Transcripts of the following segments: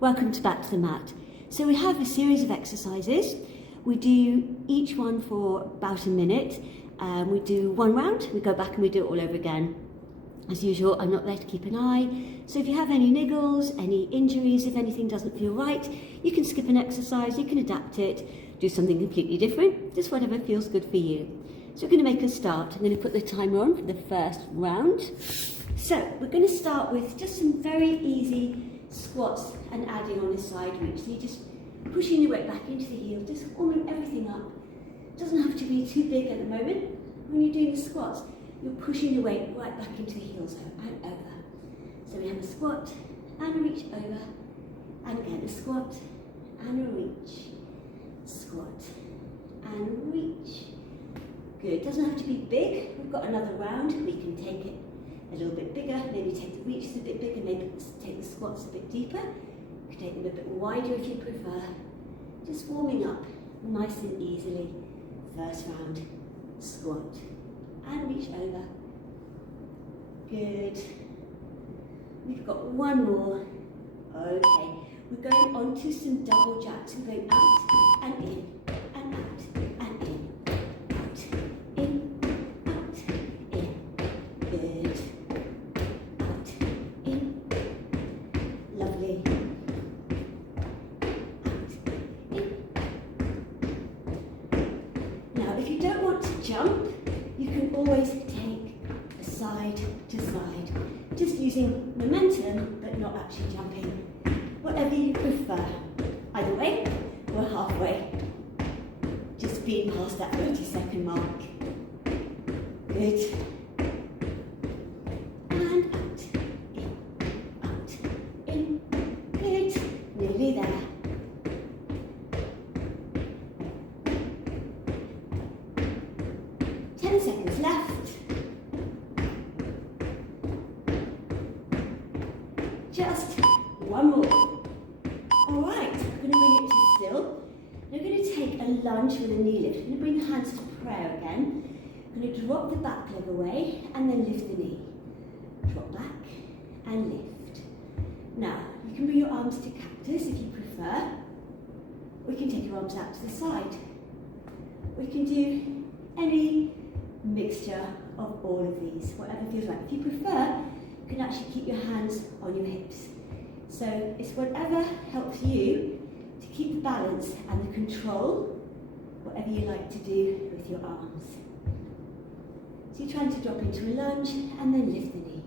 Welcome back to the mat. So we have a series of exercises. We do each one for about a minute. We do one round, we go back and we do it all over again. As usual, I'm not there to keep an eye. So if you have any niggles, any injuries, if anything doesn't feel right, you can skip an exercise, you can adapt it, do something completely different, just whatever feels good for you. So we're going to make a start. I'm going to put the timer on for the first round. So we're going to start with just some very easy squats and adding on a side reach. So you're just pushing your weight back into the heel, just warming everything up. It doesn't have to be too big at the moment. When you're doing the squats, you're pushing your weight right back into the heels and over. So we have a squat and a reach over, and again a squat and a reach, squat and reach. Good, doesn't have to be big. We've got another round. We can take it a little bit bigger, maybe take the reaches a bit bigger, maybe take the squats a bit deeper. You can take them a bit wider if you prefer. Just warming up nice and easily. First round, squat and reach over. Good. We've got one more. Okay, we're going on to some double jacks. We're going out and in, and out, and in, out, in, out, in. Good. Out, in. Lovely. Out, in. Now, if you don't want to jump, you can always take a side to side, just using momentum, but not actually jumping. Whatever you prefer. Either way, we're halfway. Just being past that 30-second mark. Good. And out, in. Good. Nearly there. Seconds left. Just one more. All right, we're going to bring it to still. We're going to take a lunge with a knee lift. We're going to bring the hands to prayer again. We're going to drop the back leg away and then lift the knee. Drop back and lift. Now, you can bring your arms to cactus if you prefer. We can take your arms out to the side. We can do any mixture of all of these, whatever feels right. If you prefer, you can actually keep your hands on your hips. So it's whatever helps you to keep the balance and the control, whatever you like to do with your arms. So you're trying to drop into a lunge and then lift the knee.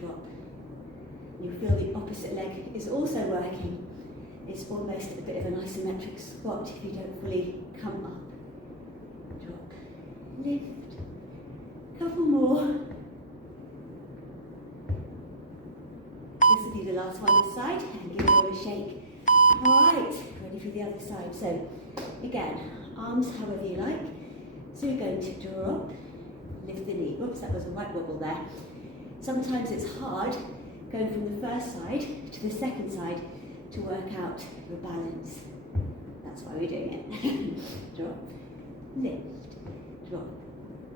Drop. You feel the opposite leg is also working. It's almost a bit of an isometric squat if you don't fully come up. Drop. Lift. Couple more. This will be the last one this side, and give it all a shake. Alright, ready for the other side. So, again, arms however you like. So you're going to drop, lift the knee. Oops, that was a right wobble there. Sometimes it's hard going from the first side to the second side to work out your balance. That's why we're doing it. Drop, lift, drop,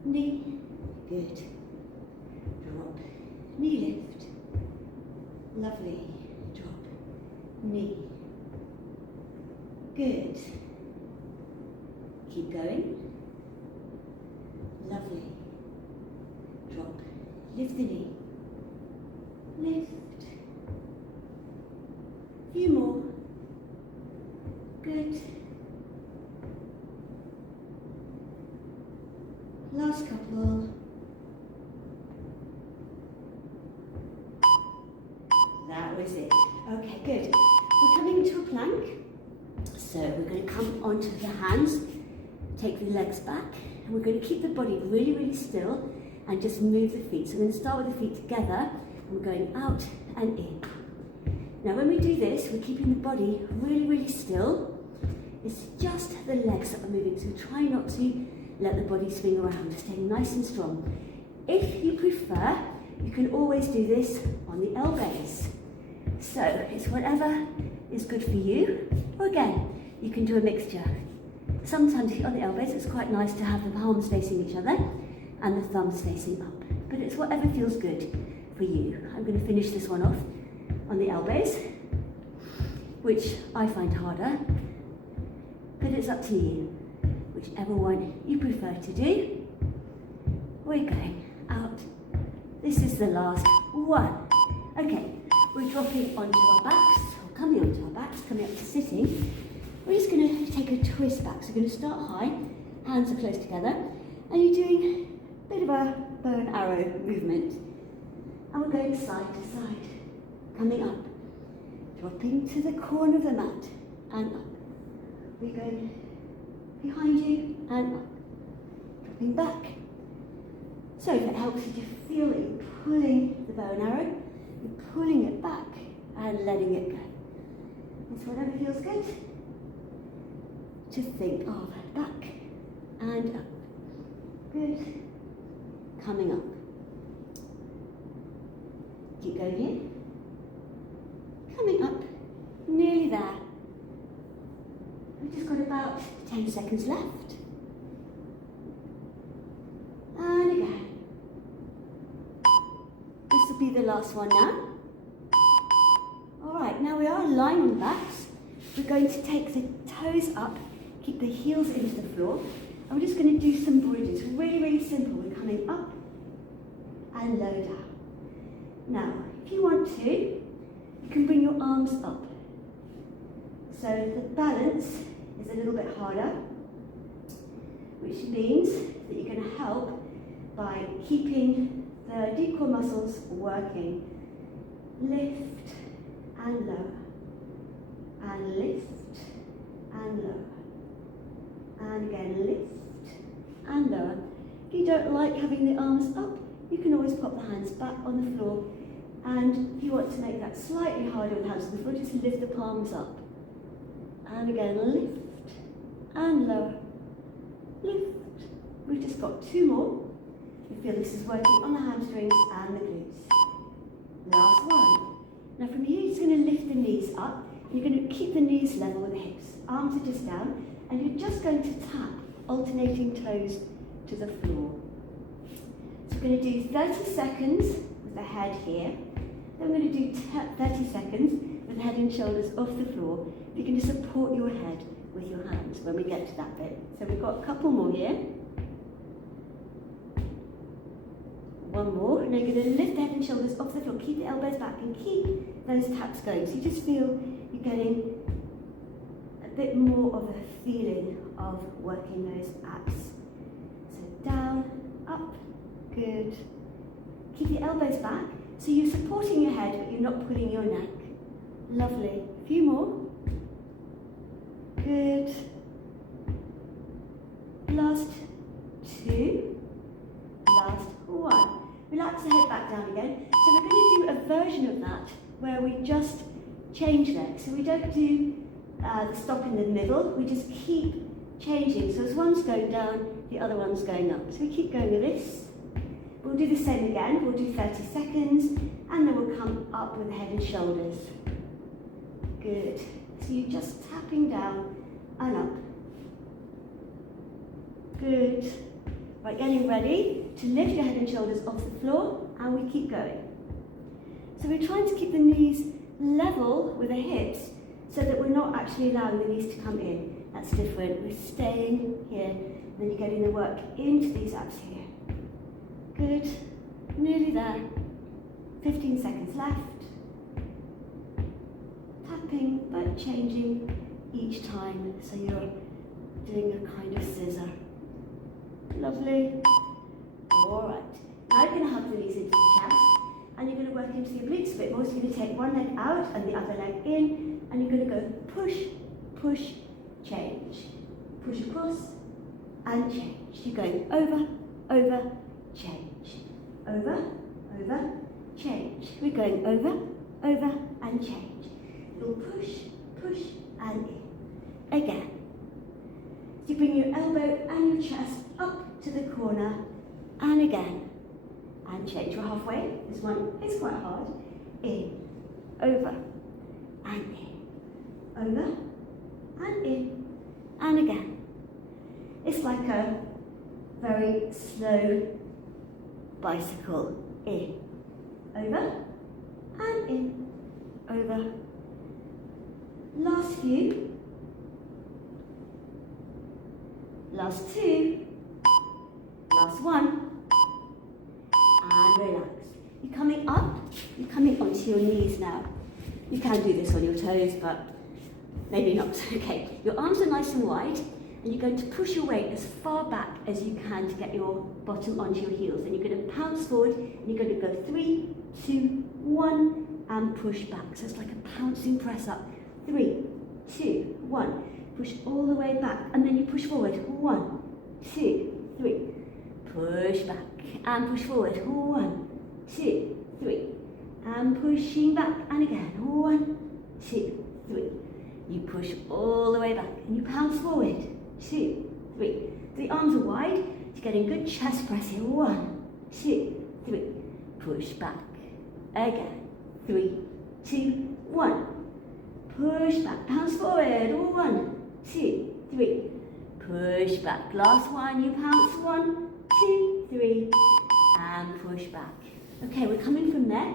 knee. Good. Drop. Knee lift. Lovely. Drop. Knee. Good. Keep going. Lovely. Drop. Lift the knee. Lift. Few more. Good. Last couple. That was it. Okay, good. We're coming into a plank. So we're going to come onto the hands, take the legs back, and we're going to keep the body really, really still and just move the feet. So we're going to start with the feet together, and we're going out and in. Now when we do this, we're keeping the body really, really still. It's just the legs that are moving, so try not to let the body swing around, staying nice and strong. If you prefer, you can always do this on the elbows. So it's whatever is good for you, or again, you can do a mixture. Sometimes on the elbows it's quite nice to have the palms facing each other and the thumbs facing up, but it's whatever feels good for you. I'm going to finish this one off on the elbows. which I find harder, but it's up to you. Whichever one you prefer to do. We're going out. This is the last one. Okay, we're dropping onto our backs, or coming onto our backs, coming up to sitting. We're just going to take a twist back. So we're going to start high, hands are close together, and you're doing a bit of a bow and arrow movement. And we're going side to side, coming up, dropping to the corner of the mat, and up. We're going behind you, and up, dropping back. So if it helps you to feel that you're pulling the bow and arrow, you're pulling it back and letting it go. And so whatever feels good, to think of back and up. Good. Coming up. Keep going here. Coming up. Nearly there. We've just got about 10 seconds left. And again. This will be the last one now. Alright, now we are lying on the backs. We're going to take the toes up, keep the heels into the floor, and we're just going to do some bridges. Really, really simple. We're coming up and low down. Now, if you want to, you can bring your arms up. So the balance is a little bit harder, which means that you're going to help by keeping the deep core muscles working. Lift and lower, and lift and lower, and again lift and lower. If you don't like having the arms up, you can always pop the hands back on the floor, and if you want to make that slightly harder with the hands on the floor, just lift the palms up. And again, lift and lower, lift. We've just got 2 more. We feel this is working on the hamstrings and the glutes. Last one. Now from here, you're just going to lift the knees up. You're going to keep the knees level with the hips. Arms are just down, and you're just going to tap alternating toes to the floor. So we're going to do 30 seconds with the head here. Then we're going to do 30 seconds with the head and shoulders off the floor. You're going to support your head with your hands when we get to that bit. So we've got a couple more here. One more, and then you're going to lift the head and shoulders off the floor. Keep the elbows back and keep those taps going. So you just feel you're getting a bit more of a feeling of working those abs. So down, up, good. Keep the elbows back. So you're supporting your head, but you're not pulling your neck. Lovely. A few more. Good. Last 2. Last 1. Relax the head back down again. So we're going to do a version of that where we just change legs. So we don't do the stop in the middle. We just keep changing. So as one's going down, the other one's going up. So we keep going with this. We'll do the same again. We'll do 30 seconds, and then we'll come up with the head and shoulders. Good. So you're just tapping down and up. Good. Right, getting ready to lift your head and shoulders off the floor, and we keep going. So we're trying to keep the knees level with the hips so that we're not actually allowing the knees to come in. That's different. We're staying here, and then you're getting the work into these abs here. Good. Nearly there. 15 seconds left. Tapping, but changing each time, so you're doing a kind of scissor. Lovely. All right. Now you're going to hug the knees into the chest, and you're going to work into your glutes a bit more. So you're going to take one leg out and the other leg in, and you're going to go push, push, change. Push across and change. You're going over, over, change. Over, over, change. We're going over, over, and change. You'll push, push, and in. Again. So you bring your elbow and your chest up to the corner, and again. And change. We're halfway. This one is quite hard. In, over, and in. Over, and in, and again. It's like a very slow bicycle. In, over, and in, over. Last few. Last two. Last one. And relax. You're coming up. You're coming onto your knees now. You can do this on your toes, but maybe not. Okay, your arms are nice and wide, and you're going to push your weight as far back as you can to get your bottom onto your heels. And you're going to pounce forward, and you're going to go 3, 2, 1, and push back. So it's like a pouncing press up. 3, 2, 1. Push all the way back, and then you push forward. 1, 2, 3. Push back, and push forward. 1, 2, 3. And pushing back, and again. 1, 2, 3. You push all the way back, and you pounce forward. 2, 3. The arms are wide. You're getting good chest press here. 1, 2, 3. Push back. Again. 3, 2, 1. Push back. Pounce forward. 1, 2, 3. Push back. Last one. You pounce. 1, 2, 3. And push back. Okay, we're coming from there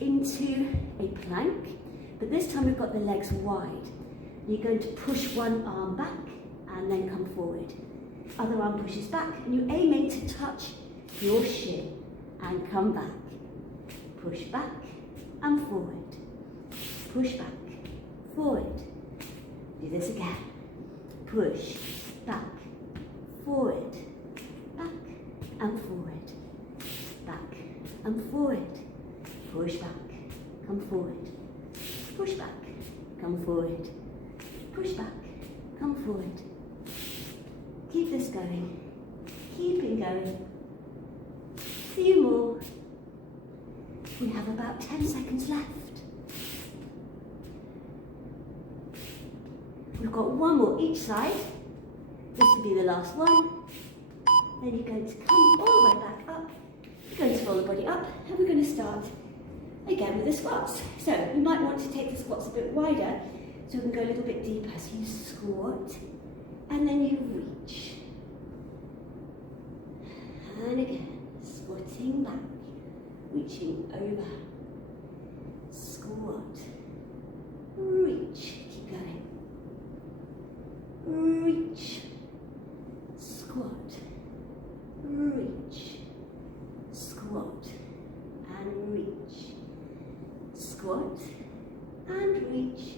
into a plank, but this time we've got the legs wide. You're going to push one arm back and then come forward. Other arm pushes back, and you're aiming to touch your shin and come back. Push back and forward. Push back, forward. Do this again. Push back, forward, back and forward, back and forward. Push back, come forward. Push back, come forward. Push back, come forward. Keep this going. Keep it going. Few more. We have about 10 seconds left. We've got one more each side. This will be the last one. Then you're going to come all the way back up. You're going to roll the body up, and we're going to start again with the squats. So you might want to take the squats a bit wider, so we can go a little bit deeper. So you squat, and then you reach. And again, squatting back, reaching over. Squat, reach, keep going. Reach, squat, reach, squat, and reach. Squat, and reach.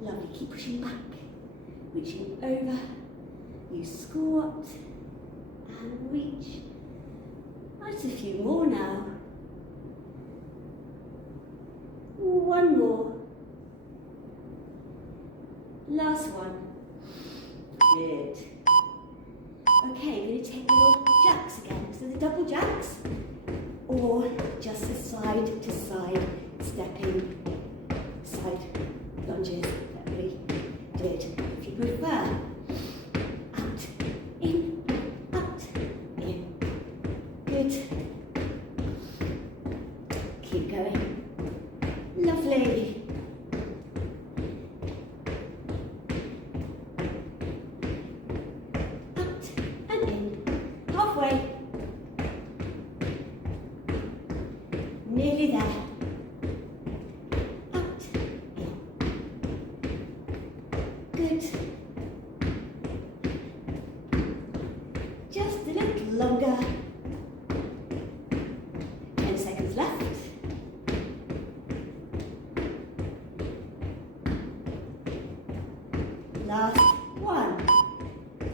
Lovely, keep pushing back, reaching over. You squat, and reach. Just a few more now. One more. Last one. Good. Okay, we're going to take little jacks again. So the double jacks, or just the side to side stepping side lunges that we did. If you prefer, out, in, out, in. Good. Keep going. Lovely. Out and in. Halfway. Nearly there. Out, in. Good. Just a little longer. 10 seconds left. Last one.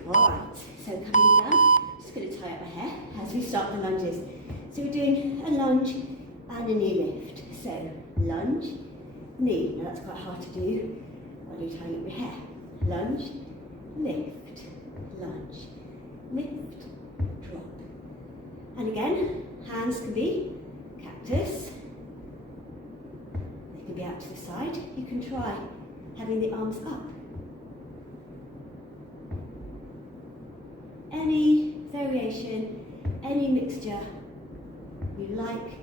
All right, so coming down, just going to tie up my hair as we start the lunges. So we're doing a lunge and a knee lift. So lunge, knee. Now that's quite hard to do while you're tying up your hair. Lunge, lift, lunge, lift, drop. And again, hands can be cactus. They can be out to the side. You can try having the arms up. Any variation, any mixture you like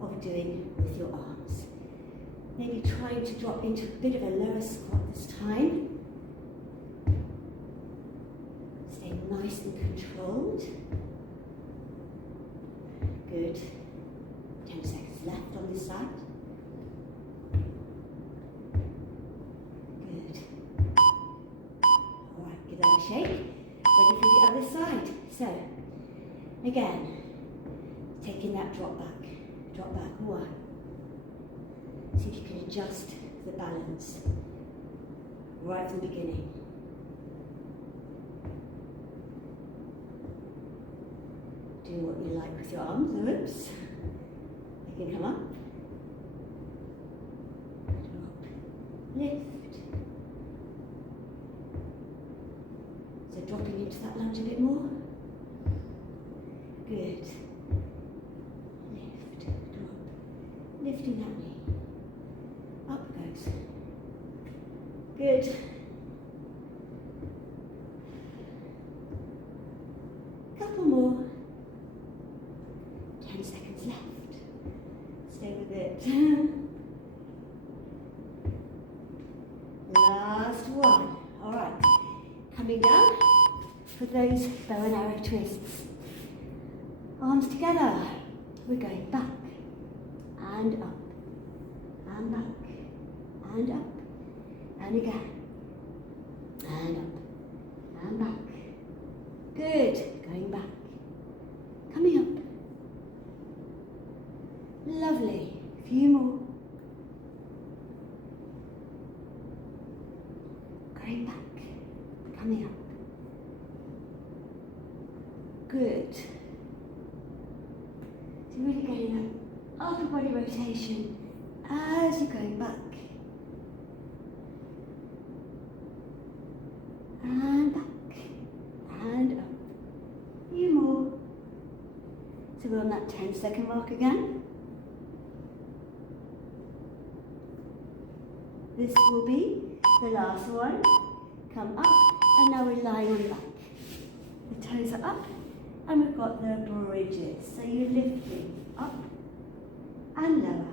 of doing with your arms. Maybe trying to drop into a bit of a lower squat this time. Stay nice and controlled. Good. 10 seconds left on this side. Good. shake. Ready for the other side. So, again, taking that drop back, 1. See if you can adjust the balance right from the beginning. Do what you like with your arms. Oops. They can come up. Drop. Lift. So dropping into that lunge a bit more. Good. Lift. Drop. Lifting that knee. Up it goes. Good. Couple more. 10 seconds left. Stay with it. Last one. All right. Coming down for those bow and arrow twists. Arms together. We're going back and up and back and up and again and up and back. Good. Going back. Coming up. Lovely. A few more. Going back. Coming up. Good. So really getting that upper body rotation as you're going back. And back. And up. A few more. So we're on that 10-second mark again. This will be the last one. Come up, and now we're lying on the back. The toes are up, and we've got the bridges. So you're lifting up and lower.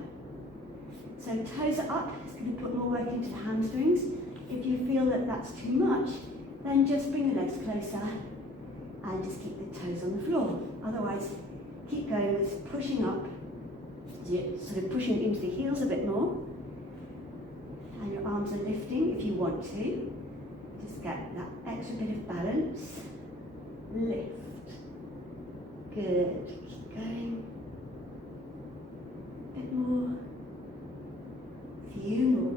So toes are up, it's going to put more work into the hamstrings. If you feel that that's too much, then just bring the legs closer and just keep the toes on the floor. Otherwise, keep going with pushing up, sort of pushing into the heels a bit more. And your arms are lifting if you want to. Just get that extra bit of balance. Lift. Good. Keep going. A bit more. A few more.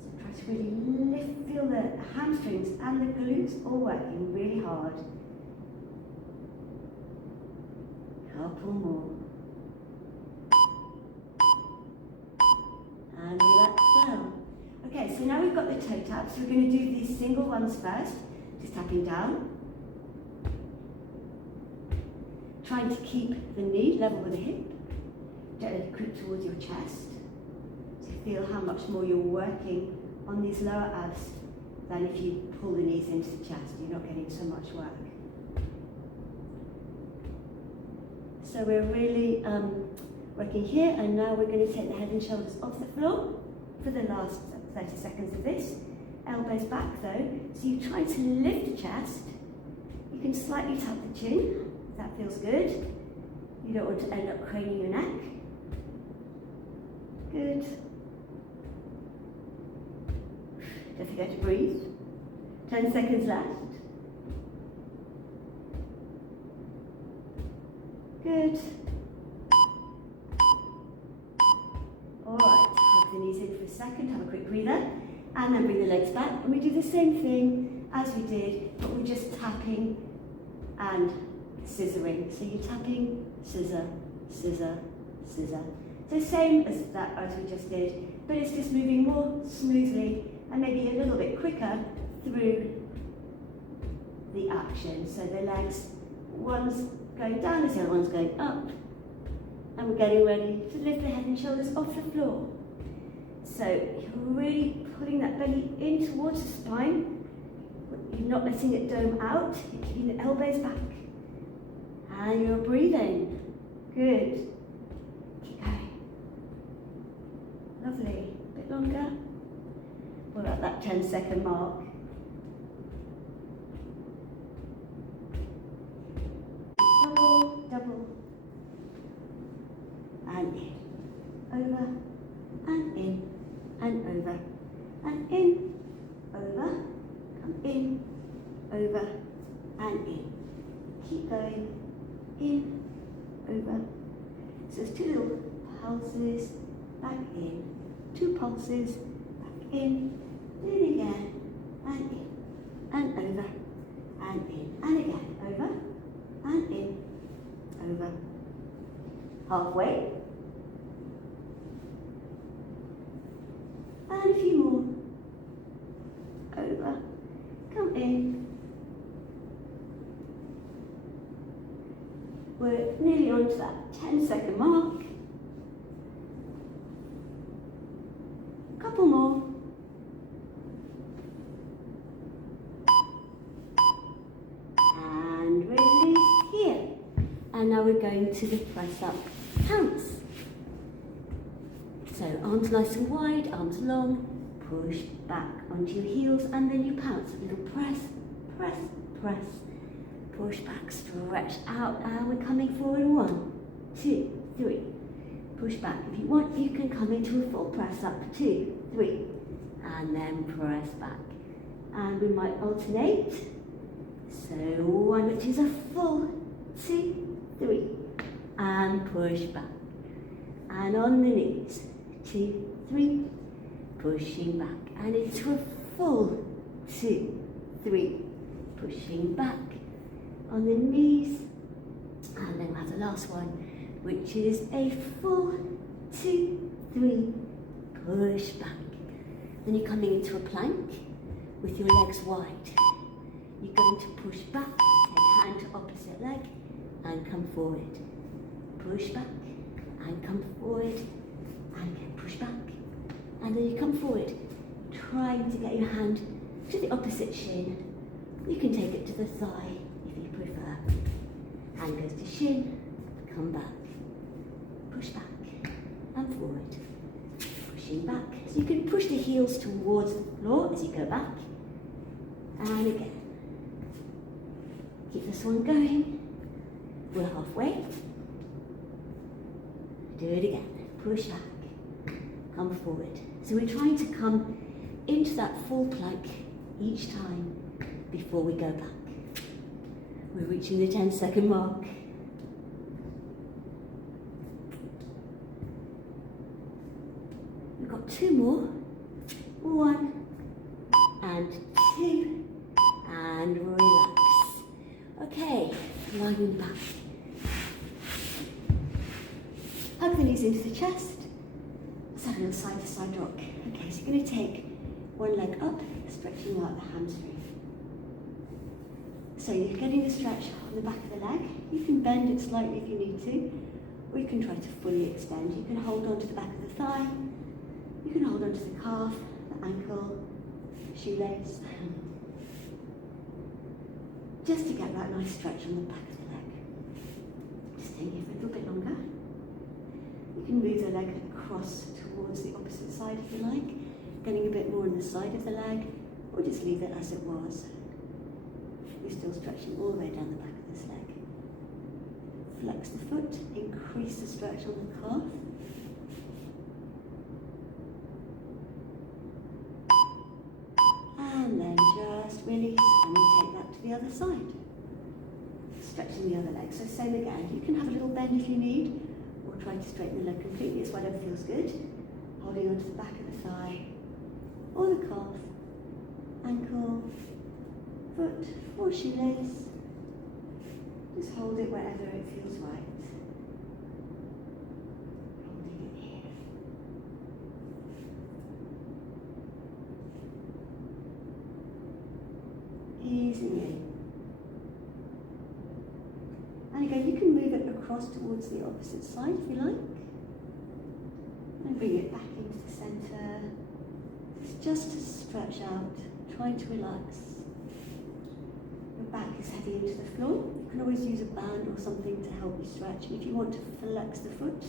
So try to really lift, feel the hamstrings and the glutes all working really hard. Couple more. And relax down. Okay, so now we've got the toe taps. We're going to do these single ones first. Just tapping down. Trying to keep the knee level with the hip. Don't let it creep towards your chest. So feel how much more you're working on these lower abs than if you pull the knees into the chest. You're not getting so much work. So we're really working here, and now we're going to take the head and shoulders off the floor for the last 30 seconds of this. Elbows back though, so you try to lift the chest. You can slightly tap the chin, if that feels good. You don't want to end up craning your neck. Good. Don't forget to breathe. 10 seconds left. Good. All right, hug the knees in for a second, have a quick breather, and then bring the legs back. And we do the same thing as we did, but we're just tapping and scissoring. So you're tapping, scissor, scissor, scissor. So same as that as we just did, but it's just moving more smoothly and maybe a little bit quicker through the action. So the legs, one's going down as the other one's going up. And we're getting ready to lift the head and shoulders off the floor. So you're really pulling that belly in towards the spine. You're not letting it dome out. You're keeping the elbows back. And you're breathing. Good. Keep going. Lovely. A bit longer. We're at that 10-second mark. Double, double. And in, over, and in, and over, and in, pulses, back in. 2 pulses, back in. Do it again, and in, and over, and in, and again, over, and in, over. Halfway. And a few more. Over, come in. We're nearly on to that 10-second mark. A couple more. And release here. And now we're going to the press up counts. So arms nice and wide, arms long, push back onto your heels, and then you pounce. A little press, press, press. Push back, stretch out, and we're coming forward. 1, 2, 3. Push back. If you want, you can come into a full press up. 2, 3, and then press back. And we might alternate. So 1, which is a full, 2, 3, and push back. And on the knees. 2, 3, pushing back. And into a full 2, 3, pushing back. On the knees, and then we'll have the last one, which is a full 2, 3, push back. Then you're coming into a plank with your legs wide. You're going to push back, take hand to opposite leg, and come forward. Push back, and come forward, and again push back. And then you come forward, trying to get your hand to the opposite shin. You can take it to the thigh. Hand goes to shin, come back, push back and forward, pushing back. So you can push the heels towards the floor as you go back, and again. Keep this one going. We're halfway. Do it again, push back, come forward. So we're trying to come into that full plank each time before we go back. We're reaching the 10-second mark. We've got 2 more. 1 and 2. And relax. Okay, lying back. Hug the knees into the chest. Let's have a little side-to-side rock. Okay, so you're going to take one leg up, stretching out the hamstring. So you're getting a stretch on the back of the leg. You can bend it slightly if you need to, or you can try to fully extend. You can hold on to the back of the thigh. You can hold on to the calf, the ankle, shoelace. Just to get that nice stretch on the back of the leg. Just take it a little bit longer. You can move the leg across towards the opposite side if you like, getting a bit more on the side of the leg, or just leave it as it was. You're still stretching all the way down the back of this leg. Flex the foot, increase the stretch on the calf. And then just release, and we take that to the other side. Stretching the other leg. So same again. You can have a little bend if you need, or try to straighten the leg completely. It's whatever feels good. Holding onto the back of the thigh, or the calf, ankle, foot, or shoelace. Just hold it wherever it feels right. Holding it here. Easing in. And again, you can move it across towards the opposite side if you like. And bring it back into the centre. It's just to stretch out, trying to relax. Your back is heavy into the floor. You can always use a band or something to help you stretch. If you want to flex the foot,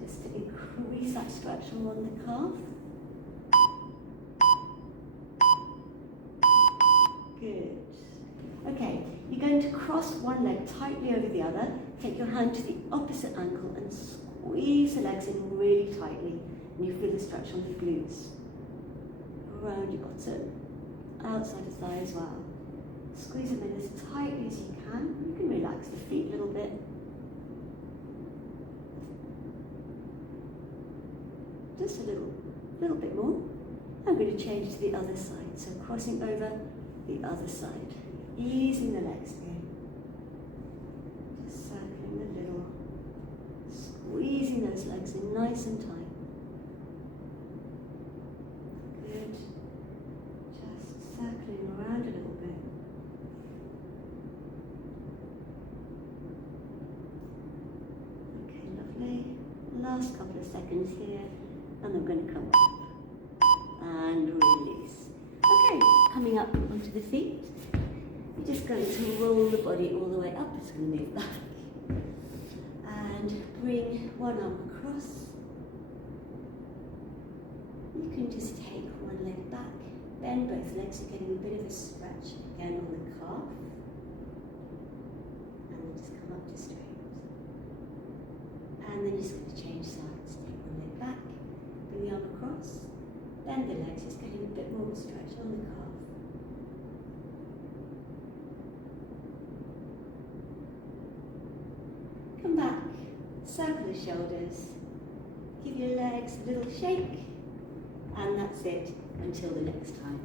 just to increase that stretch along the calf. Good. Okay, you're going to cross one leg tightly over the other. Take your hand to the opposite ankle and squeeze the legs in really tightly. And you feel the stretch on the glutes. Around your bottom, outside the thigh as well. Squeeze them in as tightly as you can. You can relax the feet a little bit. just a little bit more. I'm going to change to the other side, so crossing over the other side, easing the legs in, just circling the little, squeezing those legs in nice and tight. Good. Just circling around a little bit. Okay, lovely. Last couple of seconds here, and I'm going to come up and release. Okay, coming up onto the feet. You're just going to roll the body all the way up. It's going to move back. And bring one arm across. You can just take one leg back, bend both legs, you're getting a bit of a stretch again on the calf. And then just come up to straight. And then you're just going to change sides. Take one leg back, bring the arm across, bend the legs, just getting a bit more of a stretch on the calf. Come back, circle the shoulders, give your legs a little shake, and that's it until the next time.